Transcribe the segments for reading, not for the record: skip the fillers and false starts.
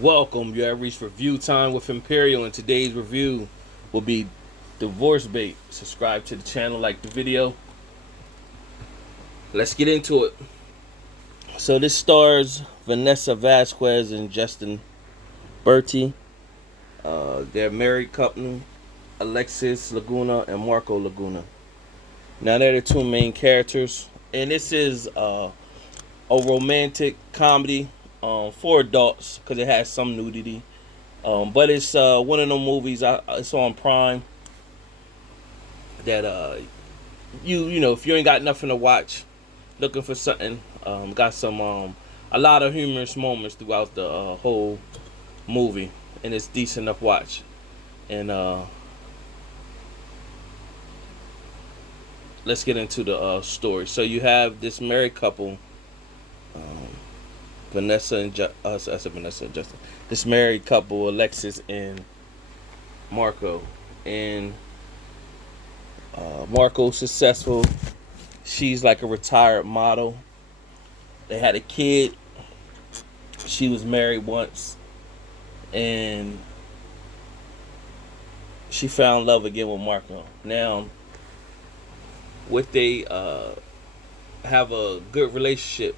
Welcome, you have reached review time with Imperial, and today's review will be Divorce Bait. Subscribe to the channel, like the video. Let's get into it. So this stars Vanessa Vasquez and Justin Bertie. They're a married couple, Alexis Laguna and Marco Laguna. Now they're the two main characters, and this is a romantic comedy for adults because it has some nudity. But it's one of them movies. It's on Prime. That you know, if you ain't got nothing to watch, looking for something, got some a lot of humorous moments throughout the whole movie, and it's decent enough watch. And let's get into the story. So you have this married couple, um, Vanessa and I said Vanessa and Justin. This married couple, Alexis and Marco, and Marco's successful. She's like a retired model. They had a kid. She was married once, and she found love again with Marco. Now, with they have a good relationship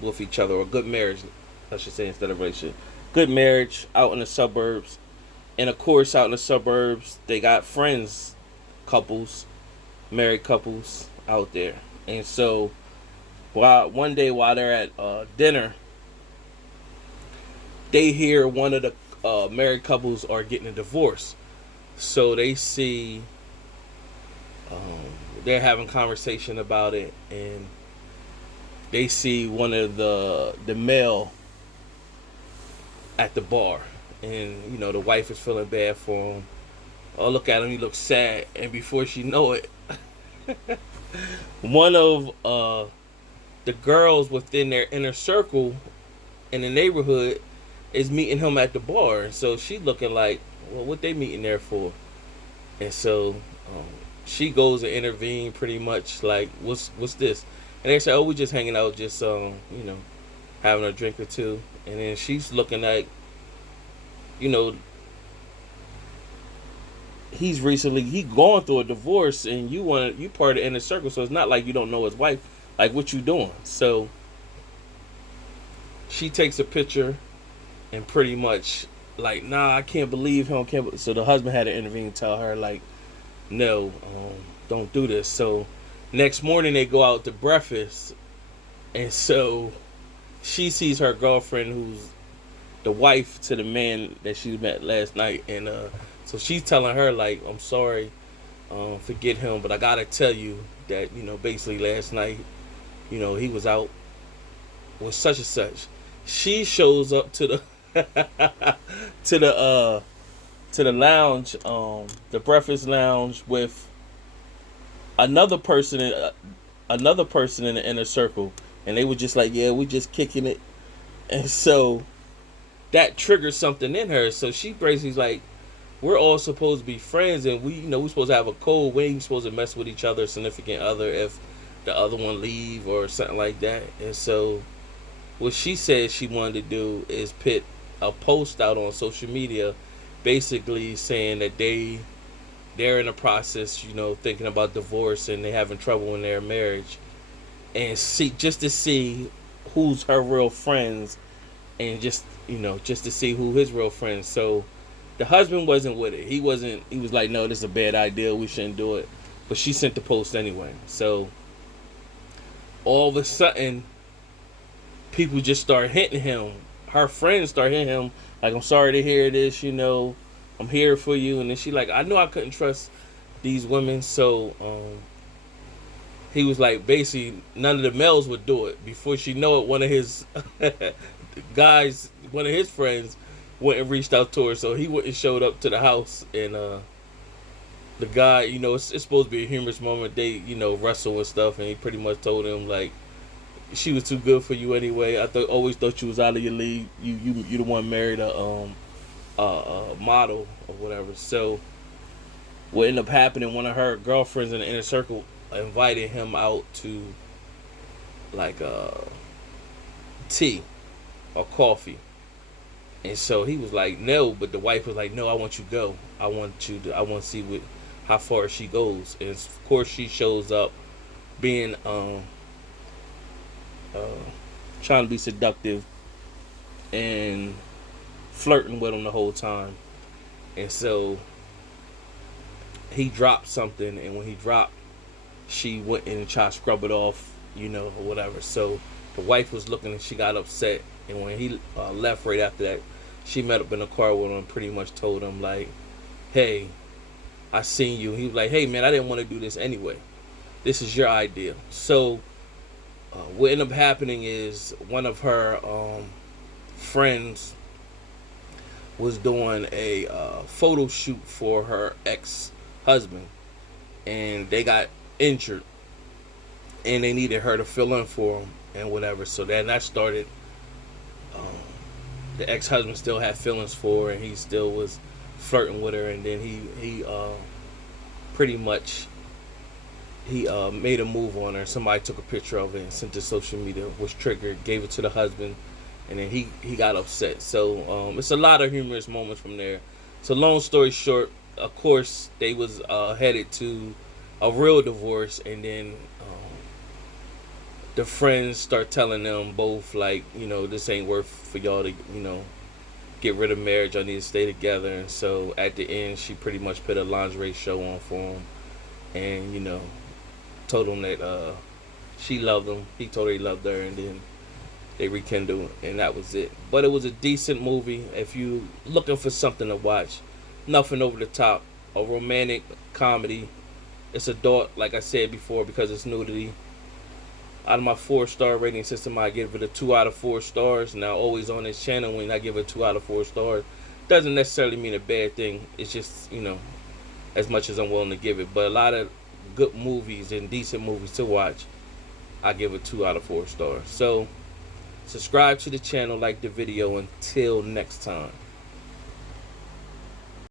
with each other, or good marriage, I should say, instead of relationship. Good marriage out in the suburbs, and of course, out in the suburbs, they got friends, couples, married couples out there. And so, one day while they're at dinner, they hear one of the married couples are getting a divorce. So they see they're having conversation about it, and they see one of the male at the bar, and you know the wife is feeling bad for him. Oh, look at him, he looks sad, and before she know it, one of the girls within their inner circle in the neighborhood is meeting him at the bar. And so she looking like, well, what they meeting there for? And so she goes and intervene, pretty much like, what's this? And they say, oh, we just hanging out, just you know, having a drink or two. And then she's looking like, you know, he going through a divorce, and you part of the inner circle, so it's not like you don't know his wife. Like, what you doing? So she takes a picture and pretty much like, nah, I can't believe him. So the husband had to intervene and tell her like, no, don't do this. So next morning they go out to breakfast, and so she sees her girlfriend, who's the wife to the man that she met last night, and so she's telling her like, I'm sorry, forget him, but I gotta tell you that, you know, basically last night, you know, he was out with such and such. She shows up to the to the lounge, the breakfast lounge, with another person in the inner circle, and they were just like, yeah, we just kicking it. And so that triggers something in her. So she basically like, we're all supposed to be friends, and we're supposed to have a code. We ain't supposed to mess with each other, significant other, if the other one leave or something like that. And so what she said she wanted to do is put a post out on social media, basically saying that they're in the process, thinking about divorce, and they having trouble in their marriage, and just to see who's her real friends, and just to see who his real friends. So the husband wasn't with it. He was like, no, this is a bad idea, we shouldn't do it. But she sent the post anyway. So all of a sudden, people just start hitting him. Her friends start hitting him like, I'm sorry to hear this, I'm here for you. And then she like, I knew I couldn't trust these women. So he was like, basically none of the males would do it. Before she know it, one of his guys, one of his friends went and reached out to her. So he went and showed up to the house, and the guy, it's supposed to be a humorous moment. They, wrestle and stuff, and he pretty much told him like, she was too good for you anyway. Always thought you was out of your league. You the one married a model or whatever. So what ended up happening, one of her girlfriends in the inner circle invited him out to like tea or coffee. And so he was like, no, but the wife was like, no, I want you to go. I want to see how far she goes. And of course, she shows up being uh, trying to be seductive and flirting with him the whole time. And so he dropped something, and when he dropped, she went in and tried to scrub it off, or whatever. So the wife was looking, and she got upset. And when he left right after that, she met up in the car with him and pretty much told him, like, hey, I seen you. He was like, hey, man, I didn't want to do this anyway. This is your idea. So what ended up happening is one of her friends was doing a photo shoot for her ex-husband, and they got injured, and they needed her to fill in for him and whatever. So then that started. The ex-husband still had feelings for her, and he still was flirting with her. And then he pretty much made a move on her. Somebody took a picture of it and sent it to social media, which triggered, gave it to the husband, and then he got upset. So it's a lot of humorous moments from there. So long story short, of course they was headed to a real divorce, and then the friends start telling them both, like, this ain't worth for y'all to, get rid of marriage. I need to stay together. And so at the end, she pretty much put a lingerie show on for him, and told him that she loved him. He told her he loved her, and then they rekindled, and that was it. But it was a decent movie. If you looking for something to watch, nothing over the top, a romantic comedy. It's adult, like I said before, because it's nudity. Out of my 4-star rating system, I give it a 2 out of 4 stars. Now, always on this channel, when I give it 2 out of 4 stars, doesn't necessarily mean a bad thing. It's just, as much as I'm willing to give it. But a lot of good movies and decent movies to watch, I give it 2 out of 4 stars. So, subscribe to the channel, like the video. Until next time.